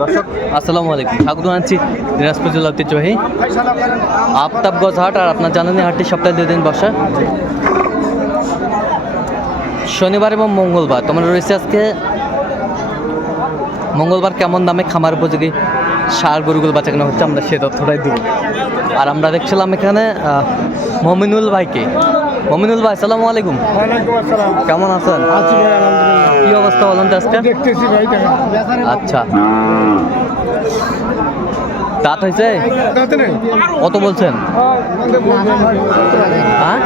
দর্শক, আসসালামু আলাইকুম। স্বাগত জানাচ্ছি দিনাজপুর জেলা ঐতিহ্যবাহী আফতাবগঞ্জ হাট আর আপনার জানানি হাটটি সপ্তাহে দুই দিন বসা। শনিবার এবং মঙ্গলবার তোমরা রয়েছে আজকে মঙ্গলবার কেমন দামে খামার উপযোগী সার গরুগুলো বাচ্চা কেনা হচ্ছে, আমরা সে তথ্যটাই দেবো। আর আমরা দেখছিলাম এখানে মমিনুল ভাইকে মমিনুল ভাই সালামু আলাইকুম। কেমন আছেন? আছি ভাই আলহামদুলিল্লাহ। কি অবস্থা বলেন আজকে? আচ্ছা। দাঁত হয়েছে? কত বলছেন? হ্যাঁ?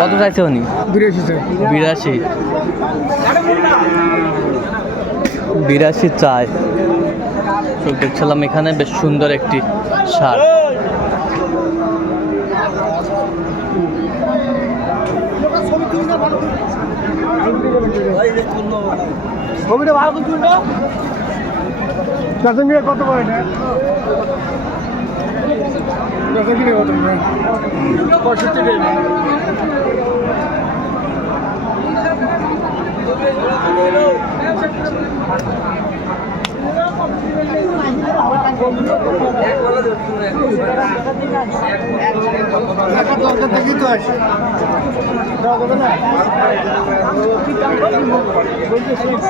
কত চাইছে উনি? বিরাশি বিরাশি। বিরাশি চাই। দেখছিলাম এখানে বেশ সুন্দর একটি সার ছবিটা ভালো করে তুলবে। নিয়ে কত করে না দাঁতে কত পঁয়ষট্টি টাকা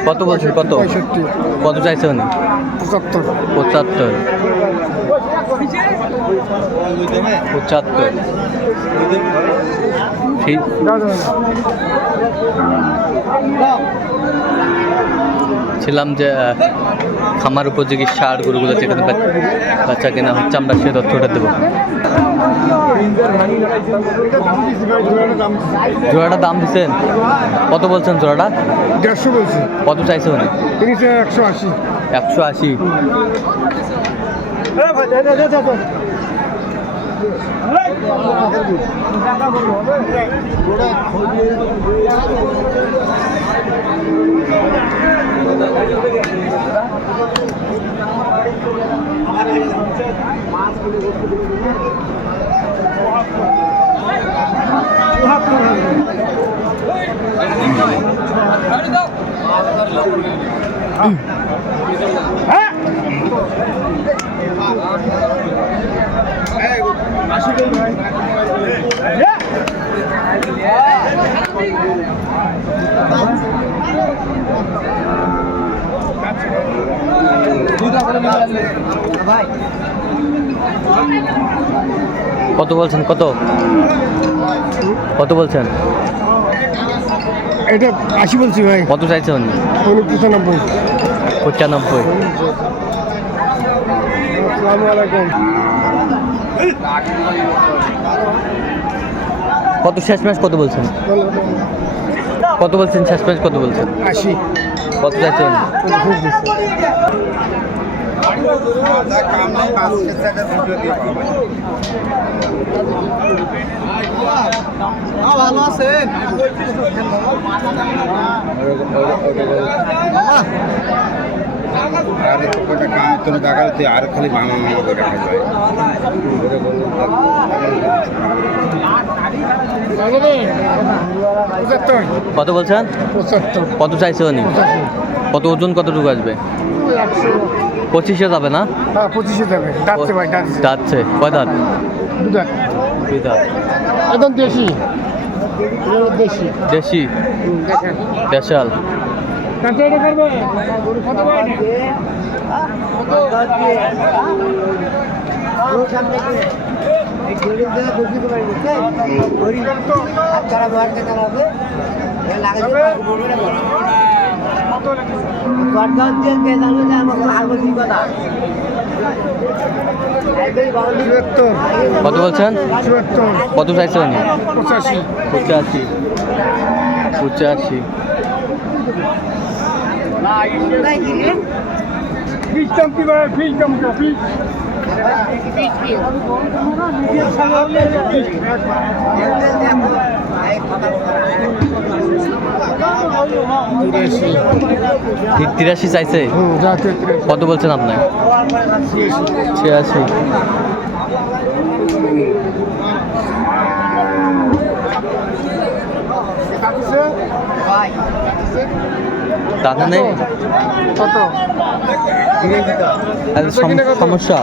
কত বলছেন? কত? কত চাইছে উনি? পঁচাত্তর। পঁচাত্তর। পঁচাত্তর। ঠিক ছিলাম যে খামার উপযোগী সার গরুগুলো যেখানে বাচ- বাচ্চা কেনা হচ্ছে আমরা সে তথ্যটা দেবো। জোড়াটা দাম দিচ্ছেন? কত বলছেন জোড়াটা? দেড়শো বলছি। কত চাইছে উনি? একশো আশি। একশো আশি। কত বলছেন? কত? কত বলছেন? এটা আশি বলছি ভাই। কত চাইছেন? উনি পঁচানব্বই পঁচানব্বই। কত শেষ ম্যাচ কত বলছেন? কত বলছেন শেষ ম্যাচ কত বলছেন? আশি। কত চাইছেন ভালো আছেন আর কাম তো দেখা তুই আর খালি করে যায় কত বলছেন? কত চাইছে উনি? কত ওজন কতটুকু আসবে? পঁচিশে যাবে না? হ্যাঁ পঁচিশে যাবে। যাচ্ছে ভাই যাচ্ছে কয় দাঁত? একদম দেশি। দেশি। দেশি? দেশাল। এটা করবে? কত বলছেন? কত চাইছে উনি পঁচাশি। পঁচাশি। পঁচাশি। তিরাশি তিরাশি চাইছে? হুম কত বলছেন আপনি? ছিয়াশি। দাদা নেই? কত? সমস্যা।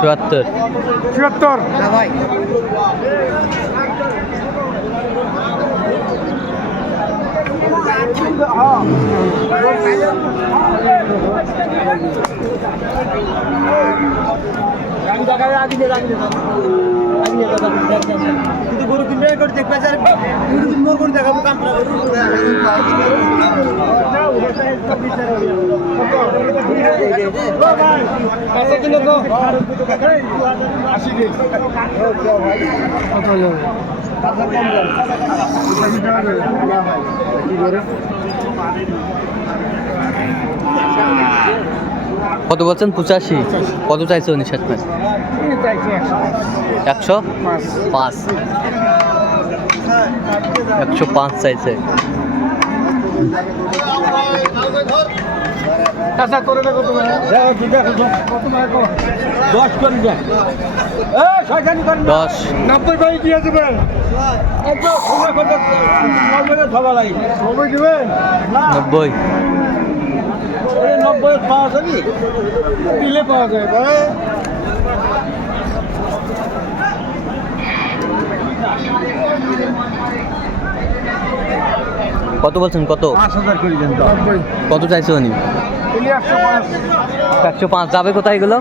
চুয়াত্তর। চুয়াত্তর। কিন্তু গরু কিনবে করে দেখবে স্যার কত কত বলছেন? পঁচাশি। কত চাইছে উনি শেষ ম্যাচ একশো? পাঁচ। একশো পাঁচ চাইছে। আচ্ছা করে দেখো? দশ করে দশ। নব্বই ভাই দিয়ে দেবেন। করে নব্বই পাওয়া যাবে? দিলে পাওয়া যায়। কত বলছেন? কত? করে কত চাইছে উনি? একশো পাঁচ পাঁচ যাবে কোথায় এগুলো?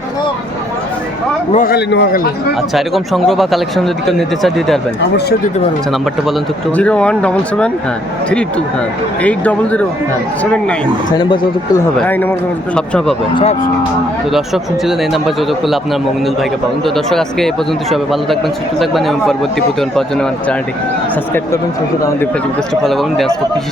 নোয়াখালী নোয়াখালী। আচ্ছা এরকম সংগ্রহ বা কালেকশন যদি কেউ নিতে চায় দিতে পারবেন? অবশ্যই দিতে পারব। আচ্ছা নাম্বারটা বলুন তো একটু। জিরো ওয়ান ডবল সেভেন হ্যাঁ। থ্রি টু হ্যাঁ। এইট ডবল জিরো হ্যাঁ। Seven nine. ছয় নম্বর যোগাযোগ করলে হবে? নাইন নম্বর সবসময় পাবে? সব তো দর্শক শুনছিলেন এই নাম্বার যোগাযোগ করলে আপনার মমিনুল ভাইকে পাবেন। তো দর্শক আজকে এই পর্যন্ত সবাই ভালো থাকবেন সুস্থ থাকবেন এবং পরবর্তী প্রতিদিন পাওয়ার জন্য আমাদের চ্যানেলটি সাবস্ক্রাইব করবেন। সুস্থ আমাদের ফেসবুক পেজটি ফলো করবেন। ড্যান্স কৃষি